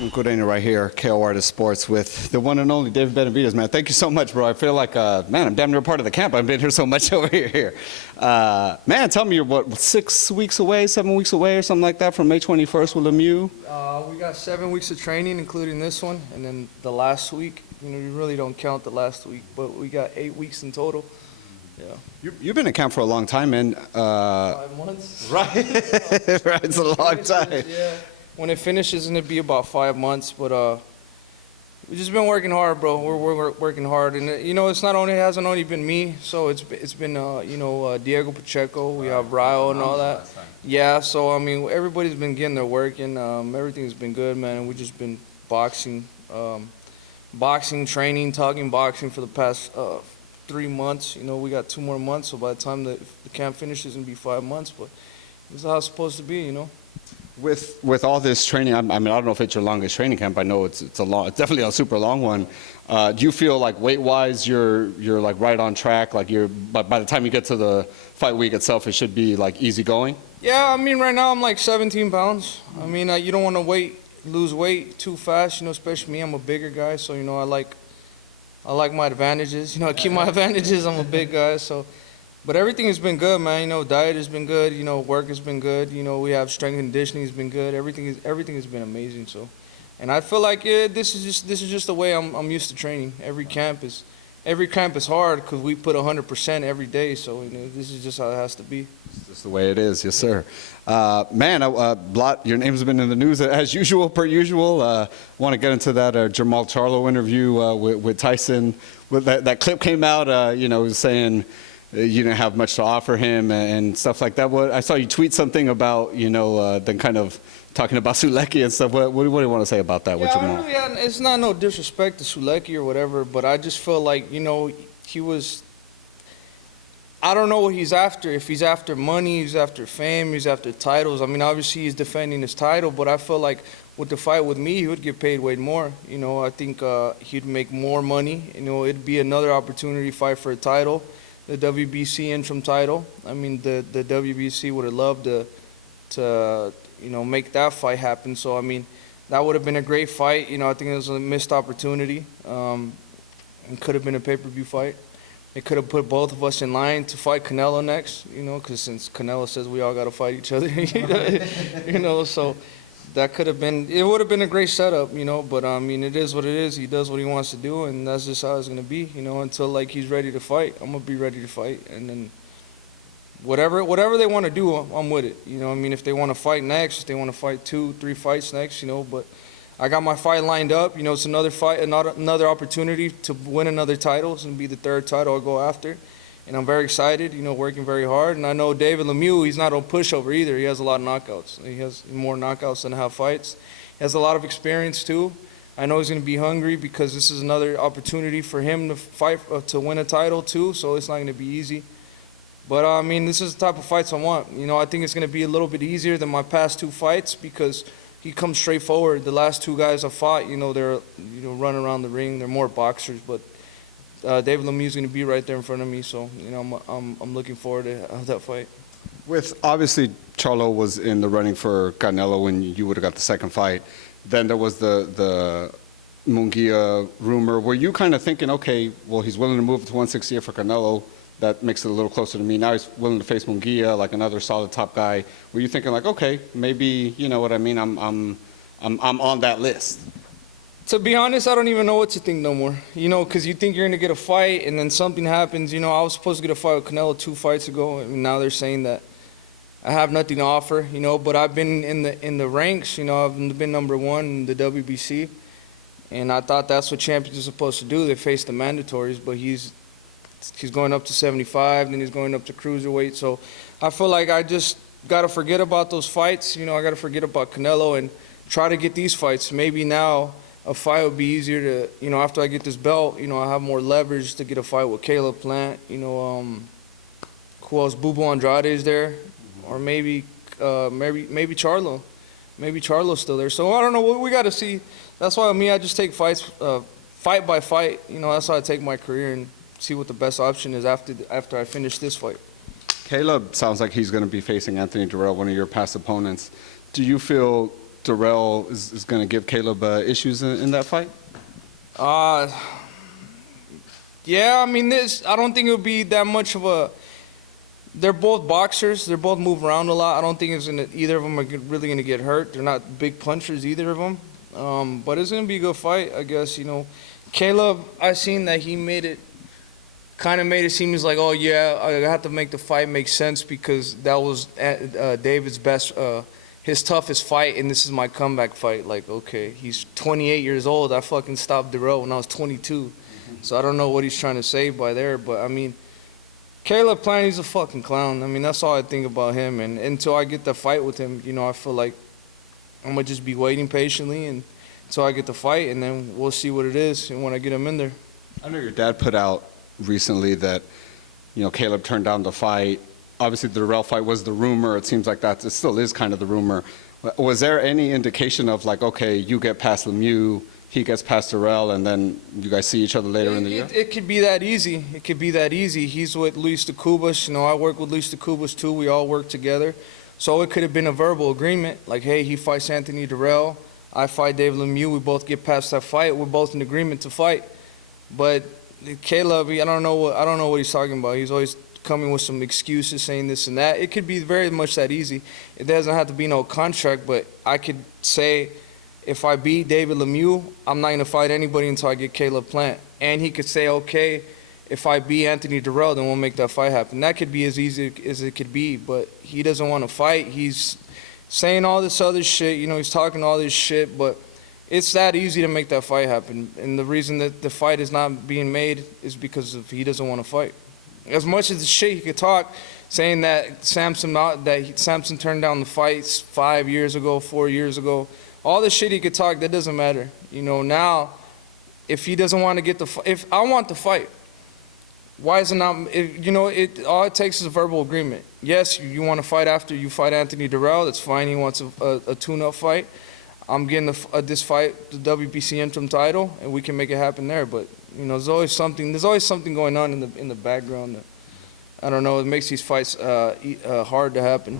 Steven Cordena right here, KO Artist Sports, with the one and only David Benavidez, man. Thank you so much, bro. I feel like, man, I'm damn near part of the camp. I've been here so much over here. Man, tell me you're, what, 6 weeks away, 7 weeks away or something like that from May 21st with Lemieux? We got 7 weeks of training, including this one, and then the last week. You know, you really don't count the last week, but we got 8 weeks in total. Yeah. You've been in camp for a long time, man. 5 months. Right. Right, it's a long time. Yeah. When it finishes, it'll be about 5 months, but we've just been working hard, bro. We're working hard, and you know, it hasn't only been me. So it's been you know, Diego Pacheco, we have Ryo and all that. Yeah, so I mean, everybody's been getting their work, and everything's been good, man. And we've just been boxing, training, talking boxing for the past 3 months. You know, we got 2 more months, so by the time the camp finishes, it'll be 5 months. But this is how it's supposed to be, you know. With all this training, I mean, I don't know if it's your longest training camp. I know it's definitely a super long one. Do you feel like weight-wise you're like right on track? Like by the time you get to the fight week itself, it should be like easy going? Yeah, I mean, right now I'm like 17 pounds. I mean, you don't want to lose weight too fast, you know, especially me. I'm a bigger guy, so you know, I like my advantages. You know, I keep my advantages. I'm a big guy, so. But everything has been good, man. You know, diet has been good. You know, work has been good. You know, we have strength and conditioning has been good. Everything has been amazing. So, and I feel like this is just the way I'm used to training. Every camp is hard because we put 100% every day. So you know, this is just how it has to be. It's just the way it is, yes, sir. Man, your name's been in the news as usual, per usual. Want to get into that Jermall Charlo interview with Tyson. With that clip came out, you know, saying you didn't have much to offer him and stuff like that. I saw you tweet something about, you know, then kind of talking about Sulecki and stuff. What do you want to say about that? Yeah, it's not no disrespect to Sulecki or whatever, but I just feel like, you know, I don't know what he's after. If he's after money, he's after fame, he's after titles. I mean, obviously he's defending his title, but I feel like with the fight with me, he would get paid way more. You know, I think he'd make more money. You know, it'd be another opportunity fight for a title. The WBC interim title. I mean, the WBC would have loved to you know, make that fight happen. So I mean, that would have been a great fight. You know, I think it was a missed opportunity, and could have been a pay-per-view fight. It could have put both of us in line to fight Canelo next. You know, because since Canelo says we all got to fight each other, you know, so. That could have been, it would have been a great setup, you know, but I mean, it is what it is. He does what he wants to do, and that's just how it's going to be, you know, until like he's ready to fight. I'm going to be ready to fight, and then whatever they want to do, I'm with it. You know, I mean, if they want to fight next, if they want to fight 2, 3 fights next, you know, but I got my fight lined up. You know, it's another fight, another opportunity to win another title. It's going to be the 3rd title I'll go after. And I'm very excited, you know, working very hard. And I know David Lemieux, he's not on pushover either. He has a lot of knockouts. He has more knockouts than I have fights. He has a lot of experience too. I know he's going to be hungry because this is another opportunity for him to fight, to win a title too. So it's not going to be easy. But I mean, this is the type of fights I want. You know, I think it's going to be a little bit easier than my past 2 fights because he comes straight forward. The last 2 guys I fought, you know, they're, you know, running around the ring. They're more boxers, but David Lemieux is going to be right there in front of me, so you know I'm looking forward to that fight. With obviously Charlo was in the running for Canelo when you would have got the 2nd fight. Then there was the Munguia rumor. Were you kind of thinking, okay, well he's willing to move to 168 for Canelo, that makes it a little closer to me. Now he's willing to face Munguia, like another solid top guy. Were you thinking like, okay, maybe you know what I mean? I'm on that list. To be honest, I don't even know what to think no more. You know, because you think you're going to get a fight, and then something happens. You know, I was supposed to get a fight with Canelo 2 fights ago, and now they're saying that I have nothing to offer. You know, but I've been in the ranks. You know, I've been #1 in the WBC, and I thought that's what champions are supposed to do. They face the mandatories, but he's going up to 75, then he's going up to cruiserweight. So I feel like I just got to forget about those fights. You know, I got to forget about Canelo and try to get these fights. Maybe now a fight would be easier to, you know, after I get this belt, you know, I have more leverage to get a fight with Caleb Plant, you know, who else? Bubu Andrade is there, or maybe Charlo. Maybe Charlo's still there. So I don't know, we got to see. That's why I just take fights, fight by fight. You know, that's how I take my career and see what the best option is after I finish this fight. Caleb sounds like he's going to be facing Anthony Durrell, one of your past opponents. Do you feel Darrell is going to give Caleb issues in that fight? Yeah, I mean, I don't think it would be that much of a. They're both boxers. They're both move around a lot. I don't think either of them are really going to get hurt. They're not big punchers, either of them. But it's going to be a good fight, I guess. You know, Caleb, I seen that he kind of made it seem as like, oh yeah, I have to make the fight make sense because that was David's best, his toughest fight, and this is my comeback fight. Like, okay, he's 28 years old. I fucking stopped Darrell when I was 22. So I don't know what he's trying to say by there, but I mean, Caleb Plant, he's a fucking clown. I mean, that's all I think about him. And until I get the fight with him, you know, I feel like I'm gonna just be waiting patiently and until I get the fight, and then we'll see what it is. And when I get him in there, I know your dad put out recently that, you know, Caleb turned down the fight. Obviously, the Darrell fight was the rumor. It seems like it still is kind of the rumor. Was there any indication of like, okay, you get past Lemieux, he gets past Darrell, and then you guys see each other later in the year? It could be that easy. It could be that easy. He's with Luis de Cubas. You know, I work with Luis de Cubas too. We all work together. So it could have been a verbal agreement. Like, hey, he fights Anthony Darrell. I fight David Lemieux. We both get past that fight. We're both in agreement to fight. But Caleb, I don't know what he's talking about. He's always coming with some excuses, saying this and that. It could be very much that easy. It doesn't have to be no contract, but I could say, if I beat David Lemieux, I'm not going to fight anybody until I get Caleb Plant. And he could say, okay, if I beat Anthony Darrell, then we'll make that fight happen. That could be as easy as it could be, but he doesn't want to fight. He's saying all this other shit, you know, he's talking all this shit, but it's that easy to make that fight happen. And the reason that the fight is not being made is because he doesn't want to fight. As much as the shit he could talk, saying that Samson turned down the fights 5 years ago, 4 years ago, all the shit he could talk, that doesn't matter. You know, now, if he doesn't want to get the fight, if I want the fight, why is it not, you know, all it takes is a verbal agreement. Yes, you want to fight after you fight Anthony Darrell, that's fine, he wants a tune-up fight. I'm getting this fight, the WBC interim title, and we can make it happen there. But, you know, there's always something going on in the background that, I don't know, it makes these fights hard to happen.